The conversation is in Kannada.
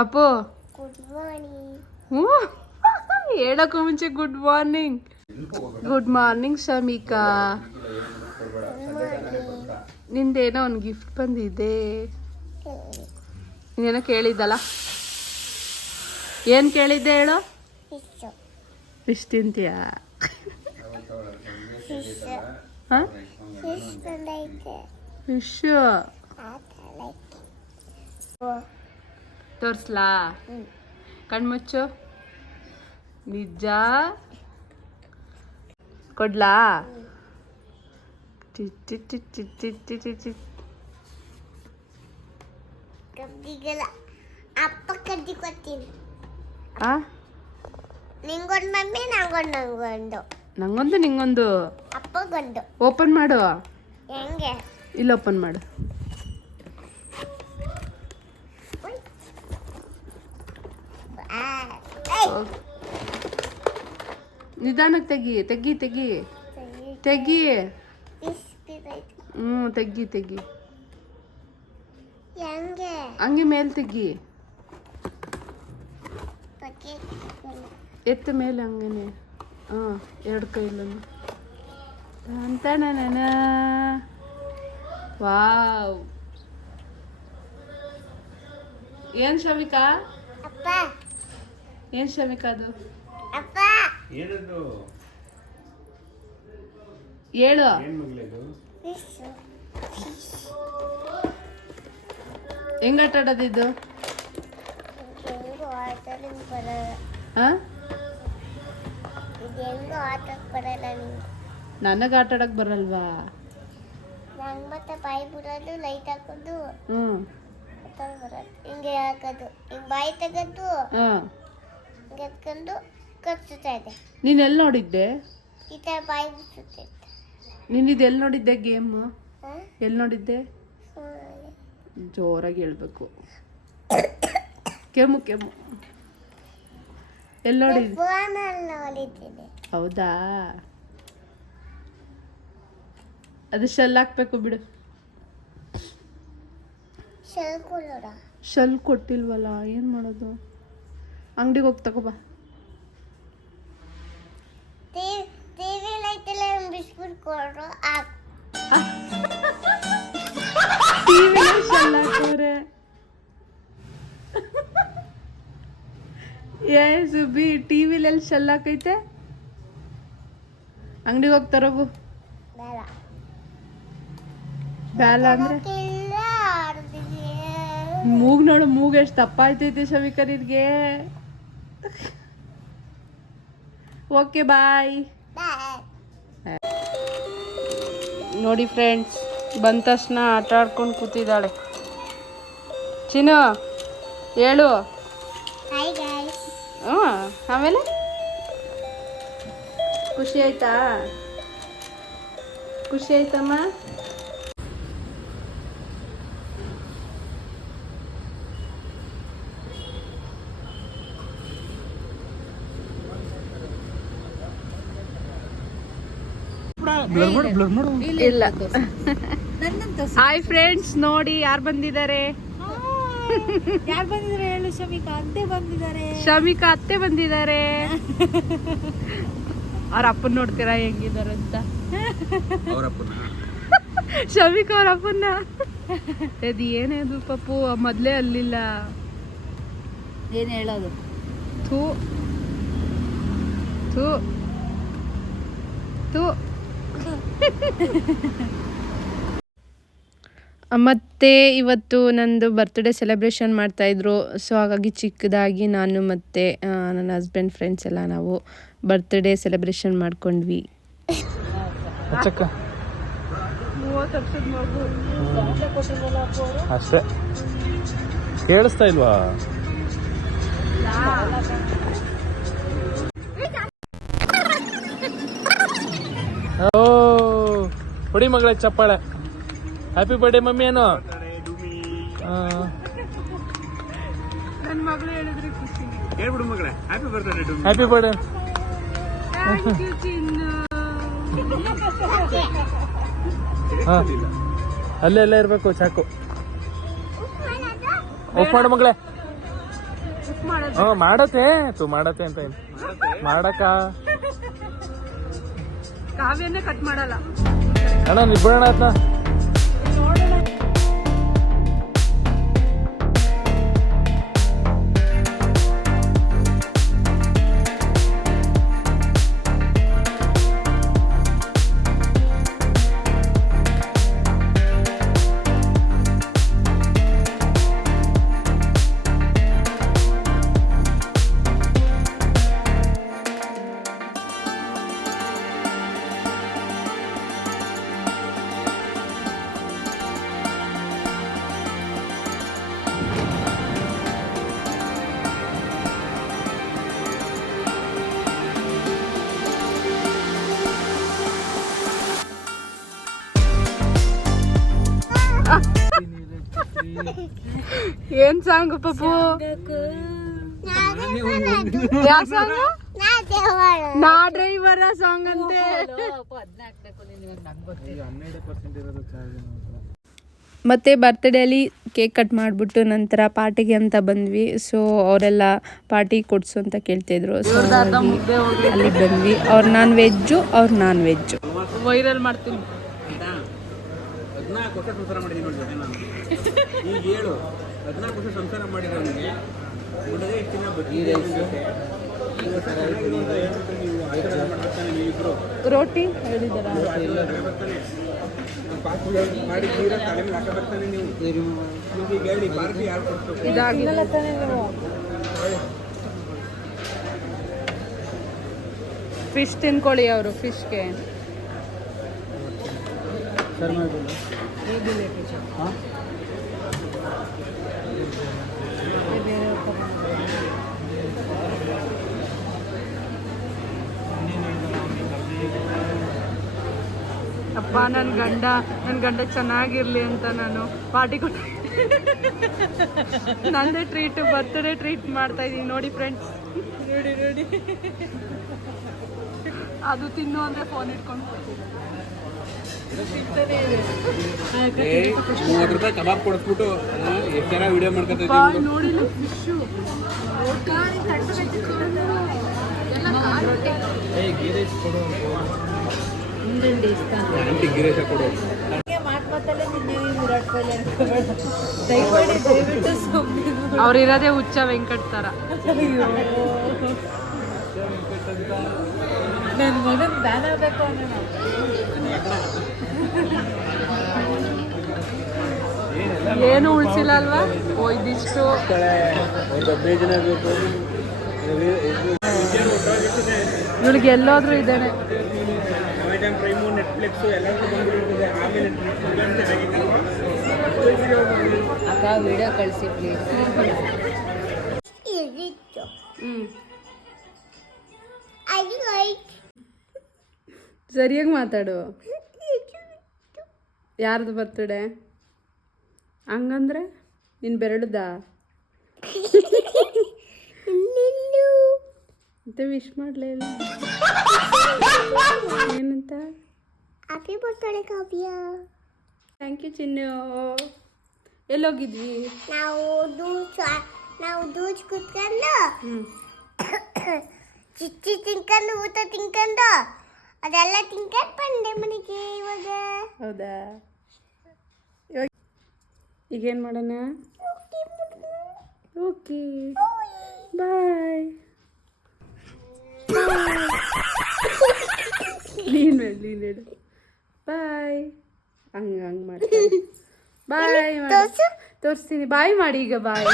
ಪಾಪು ಗುಡ್ ಮಾರ್ನಿಂಗ್. ಹ್ಞೂ ಹೇಳಕ್ಕೂ ಮುಂಚೆ good morning. Good morning Shamika. ನಿಂದೇನೋ ಒಂದು ಗಿಫ್ಟ್ ಬಂದಿದೆ. ನೀನೇನೋ ಕೇಳಿದ್ದಲ್ಲ, ಏನು ಕೇಳಿದ್ದೆ ಹೇಳು? ಫಿಶ್ ತಿಂತೀಯಾ? ಹಾಂ, ಫಿಶ್ ತೋರಿಸ್ಲಾ? ಕಣ್ಮುಚ್ಚು. ನಿಜ ಕೊಡ್ಲಾ? ಅಪ್ಪ ಕದ್ದಿ ಕೊಡ್ತೀನಿ. ಆ ನಿಂಗೊಂದು ಮಮ್ಮಿ, ನಂಗೊಂದು. ನಂಗೊಂದು ನಿಂಗೊಂದು. ಅಪ್ಪಗೊಂದು. ಓಪನ್ ಮಾಡು. ಹೆಂಗೆ? ಇಲ್ಲಿ ಓಪನ್ ಮಾಡು. ನಿಧಾನಕ್ಕೆ ತೆಗಿ ತೆಗಿ ತೆಗಿ ತೆಗಿ. ತೆಗಿ ತೆಗಿ. ಹೆಂಗೆ? ಹಂಗೆ ಮೇಲೆ ತೆಗಿ. ಎತ್ತ ಮೇಲೆ ಹಂಗೇನೆ. ಹಾಂ, ಎರಡು ಕೈಲನ್ನು ಅಂತ. ವಾವ್, ಏನು ಶಮಿಕಾ? ಅಪ್ಪ, ಏನು ಶಮಿಕಾ ಅದು? ಅಪ್ಪ ಏನದು? ಹೇಳು. ಏನು ಮಗಳದು? ಹೆಂಗ್ ಆಟ ಆಡೋದಿದ್ದು? ಹೆಂಗೋ ಆಟಕ್ಕೆ ಬರಲ್ಲ. ಹಾಂ, ಇದು ಹೆಂಗೋ ಆಟಕ್ಕೆ ಬರಲ್ಲ ನಿಂಗೆ. ನನಗೆ ಆಟ ಆಡಕ್ಕೆ ಬರಲ್ವಾ? ನಂಗೆ ಮತ್ತೆ ಬಾಯಿ ಬಿಡೋದು, ಲೈಟ್ ಹಾಕೋದು, ಹ್ಞೂ, ಬರೋದು. ಹಿಂಗೆ ಹಾಕೋದು, ಹಿಂಗೆ ಬಾಯಿ ತೆಗೆದು ಹಾಂ. ಹಿಂಗೆ ಎತ್ಕೊಂಡು ಕಟ್ಸುತ್ತಾ ಇದೆ. ನೀನು ಎಲ್ಲಿ ನೋಡಿದ್ದೆ? ಈ ಥರ ಬಾಯಿ ಬಿಡ್ಸುತ್ತೆ. ನೀನು ಇದು ಎಲ್ಲಿ ನೋಡಿದ್ದೆ ಗೇಮು? ಹಾಂ, ಎಲ್ಲಿ ನೋಡಿದ್ದೆ? ಜೋರಾಗಿ ಹೇಳ್ಬೇಕು. ಕೆಮ್ಮು ಕೆಮ್ಮು. ಎಲ್ಲಿ ನೋಡಿದ್ದೆ? ಫೋನಲ್ಲಿ ನೋಡಿದ್ದೀನಿ. ಹೌದಾ? ಅದು ಶೆಲ್ ಹಾಕ್ಬೇಕು ಬಿಡು. ಶಲ್ಕೊಳೋಡ. ಶೆಲ್ ಕೊಟ್ಟಿಲ್ವಲ್ಲ, ಏನು ಮಾಡೋದು? ಅಂಗಡಿಗೆ ಹೋಗಿ ತಗೋಬಾ. ಟಿವಿ ಲೈಟೆಲ್ಲ ಬಿಸ್ಬಿಟ್ಟು ಕೊಡ್ರು. ಟಿವಿ ಶೆಲ್ ಹಾಕೋರೆ. ಏ ಸುಬ್ಬಿ, ಟಿವಿಲೆಲ್ಲಿ ಶೆಲ್ ಹಾಕೈತೆ? ಅಂಗಡಿಗೆ ಹೋಗಿ ತರೋಬು. ಬೇಡ ಬೇಡ ಅಂದ್ರೆ ಇಲ್ಲ, ಆಡ್ತೀನಿ. ಮೂಗ್ ನೋಡು, ಮೂಗ್ ಎಷ್ಟು ದಪ್ಪ ಆಯ್ತೈತೆ ಶಮಿಕಾ ನಿನ್ಗೆ. Okay bye. ನೋಡಿ ಫ್ರೆಂಡ್ಸ್, ಬಂದ ತಕ್ಷಣ ಆಟ ಆಡ್ಕೊಂಡು ಕೂತಿದ್ದಾಳೆ. ಚಿನ್ನು ಹೇಳು. Hi guys. ಹ್ಞೂ, ಆಮೇಲೆ ಖುಷಿ ಆಯ್ತಾ? ಖುಷಿ ಆಯ್ತಮ್ಮ? ಇಲ್ಲ. ಹಾಯ್ ಫ್ರೆಂಡ್ಸ್, ನೋಡಿ ಯಾರು ಬಂದಿದ್ದಾರೆ. ಯಾರು ಬಂದಿದ್ದಾರೆ ಹೇಳು? ಶಮಿಕಾ ಅತ್ತೆ ಬಂದಿದ್ದಾರೆ. ಶಮಿಕಾ ಅತ್ತೆ ಬಂದಿದ್ದಾರೆ. ಅವ್ರ ಅಪ್ಪನ ನೋಡ್ತೀರಾ ಹೆಂಗಿದಾರಂತ? ಶಮಿಕಾ ಅವ್ರ ಅಪ್ಪನ. ಅದು ಏನೇದು ಪಪ್ಪು, ಮೊದಲೇ ಅಲ್ಲಿಲ್ಲ. ಏನು ಹೇಳೋದು? ಥೂ ಥೂ ಥೂ. ಮತ್ತು ಇವತ್ತು ನಂದು ಬರ್ತ್ಡೇ ಸೆಲೆಬ್ರೇಷನ್ ಮಾಡ್ತಾಯಿದ್ರು. ಸೊ ಹಾಗಾಗಿ ಚಿಕ್ಕದಾಗಿ ನಾನು ಮತ್ತು ನನ್ನ ಹಸ್ಬೆಂಡ್ ಫ್ರೆಂಡ್ಸ್ ಎಲ್ಲ ನಾವು ಬರ್ತ್ಡೇ ಸೆಲೆಬ್ರೇಷನ್ ಮಾಡ್ಕೊಂಡ್ವಿ. 30 ವರ್ಷದ ಮಗು ಅಷ್ಟೇ. ಕೇಳಿಸ್ತಾ ಇಲ್ವಾ? ಓ, ಹೊಡಿ ಮಗಳೇ ಚಪ್ಪಾಳೆ. ಹ್ಯಾಪಿ ಬರ್ಡೇ ಮಮ್ಮಿ ಏನೋ. ನನ್ನ ಮಗಳು ಹೇಳಿದ್ರೆ ಖುಷಿ. ಹೇಳ್ಬಿಡು ಮಗಳೇ, ಹ್ಯಾಪಿ ಬರ್ತ್ಡೇ. Happy birthday. ಅಲ್ಲೇ ಇರಬೇಕು ಚಾಕು. ಆಫ್ ಮಾಡು ಮಗಳೇ. ಮಾಡತ್ತೆ ತು ಮಾಡತ್ತೆ ಅಂತ ಏನು ಮಾಡಕ್ಕ ಕಾವ್ಯನೇ ಕಟ್ ಮಾಡಲ್ಲ. ಅಣ್ಣ ನಿಬ್ಬಣ ಆತ್ನ ಏನ್ ಸಾಂಗ್ ಪಪ್ಪು? ಯಾವ ಸಾಂಗ್? ನಾ ಡ್ರೈವರ ಸಾಂಗ್ ಅಂತೆ. ಮತ್ತೆ ಬರ್ತ್ಡೇಲಿ ಕೇಕ್ ಕಟ್ ಮಾಡಿಬಿಟ್ಟು ನಂತರ ಪಾರ್ಟಿಗೆ ಅಂತ ಬಂದ್ವಿ. ಸೊ ಅವರೆಲ್ಲ ಪಾರ್ಟಿ ಕೊಡ್ಸು ಅಂತ ಕೇಳ್ತಿದ್ರು. ಸೊ ಅಲ್ಲಿ ಬಂದ್ವಿ. ಅವ್ರು ನಾನ್ ವೆಜ್ಜು. ವೈರಲ್ ಮಾಡ್ತೀನಿ. 14 ವರ್ಷ ಸಂಸಾರ ಮಾಡಿದ್ದೀನಿ ನೋಡಿ ಜೊತೆ ನಾನು. ಈಗ 14 ವರ್ಷ ಸಂಸಾರ ಮಾಡಿರೋನಿಗೆ ಬಿಡದೆ ಎಷ್ಟು ದಿನ ಬದುಕಿದೆ ಜೊತೆ. ಈ ವರ್ಷ ಚೆನ್ನಾಗಿರುವಂಥ ಹೇಳ್ಬಿಟ್ಟು ನೀವು ಆಶೀರ್ವಾದ ಮಾಡ್ತಾನೆ ನೀವಿಬ್ರು. ರೋಟಿ ಹೇಳಿದಾರ ಬರ್ತಾನೆ ಪಾಸ್ ಮಾಡಿ ತೀರ ತಲೆ ಮೇಲೆ ಹಾಕ ಬರ್ತಾನೆ ನೀವು. ಈಗ ಹೇಳಿ ಪಾರ್ಟಿ ಯಾರು ಕೊಡ್ತು? ಇದಾಗಿಲ್ಲ ಫಿಶ್ ತಿನ್ಕೊಳ್ಳಿ ಅವರು ಫಿಶ್ಗೆ. ಅಪ್ಪ ನನ್ನ ಗಂಡ ಚೆನ್ನಾಗಿರ್ಲಿ ಅಂತ ನಾನು ಪಾರ್ಟಿ ಕೊಟ್ಟು ನಂದೇ ಟ್ರೀಟ್ ಬರ್ತ್ಡೇ ಟ್ರೀಟ್ ಮಾಡ್ತಾ ಇದ್ದೀನಿ ನೋಡಿ ಫ್ರೆಂಡ್ಸ್. ನೋಡಿ ಅದು ತಿನ್ನು ಅಂದ್ರೆ ಫೋನ್ ಇಟ್ಕೊಂಡು 30 ರೂಪಾಯಿ ಕಬಾಬ್ ಕೊಡಿಸ್ಬಿಟ್ಟು ಎಷ್ಟು ಜನ ವಿಡಿಯೋ ಮಾಡ್ಕೊತಾ ನೋಡಿಲ್ಲ ಫಿಶು ಆಂಟಿ ಗಿರೀಶ ಕೊಡು. ಅವ್ರಿರೋದೇ ಹುಚ್ಚ ವೆಂಕಟ್ ತರ. ನನ್ನ ಮಗನ್ ಬ್ಯಾನ್ ಆಗಬೇಕು ಅನ್ನೋ ಏನು ಉಳಿಸಿಲ್ಲ ಅಲ್ವಾ? ಇದಿಷ್ಟು ಇವ್ಳಿಗೆ ಎಲ್ಲೋದ್ರೂ ಇದ್ದೇನೆ. ಅಮೆಜಾನ್ ಪ್ರೈಮು ನೆಟ್ಫ್ಲಿಕ್ಸು ಎಲ್ಲರೂ ಬಂದ್ಬಿಟ್ಟಿದೆ. ಆಮೇಲೆ ಅಕ್ಕ ವಿಡಿಯೋ ಕಳಿಸಿ ಪ್ಲೀಸ್. ಸರಿಯಾಗಿ ಮಾತಾಡು. ಯಾರ್ದು ಬರ್ತಡೆ ಹಂಗಂದ್ರೆ ನಿನ್ ಬೆರಳ್ದ ಮತ್ತೆ ವಿಶ್ ಮಾಡ್ಲೇ ಇಲ್ಲ ಏನಂತ? Happy birthday Kavya. Thank you Chinnu. ಎಲ್ಲೋಗಿದ್ವಿ ನಾವು ದೂಚ್ ಕುತ್ಕೊಂಡು ಚಿಚ್ಚಿ ತಿನ್ಕೊಂಡು ಊಟ ತಿನ್ಕೊಂಡು ಅದೆಲ್ಲ ತಿನ್ಕೊಂಡು ಬಂದೆ ಮನೆಗೆ ಇವಾಗ. ಹೌದಾ? ಈಗೇನು ಮಾಡೋಣ? Okay bye. ನೀನು ಹೇಳು ಬಾಯ್. ಹಂಗೆ ಮಾಡ್ತೀನಿ. ಬಾಯ್ ತೋರಿಸ್ತೀನಿ. ಬಾಯ್ ಮಾಡಿ ಈಗ ಬಾಯ್.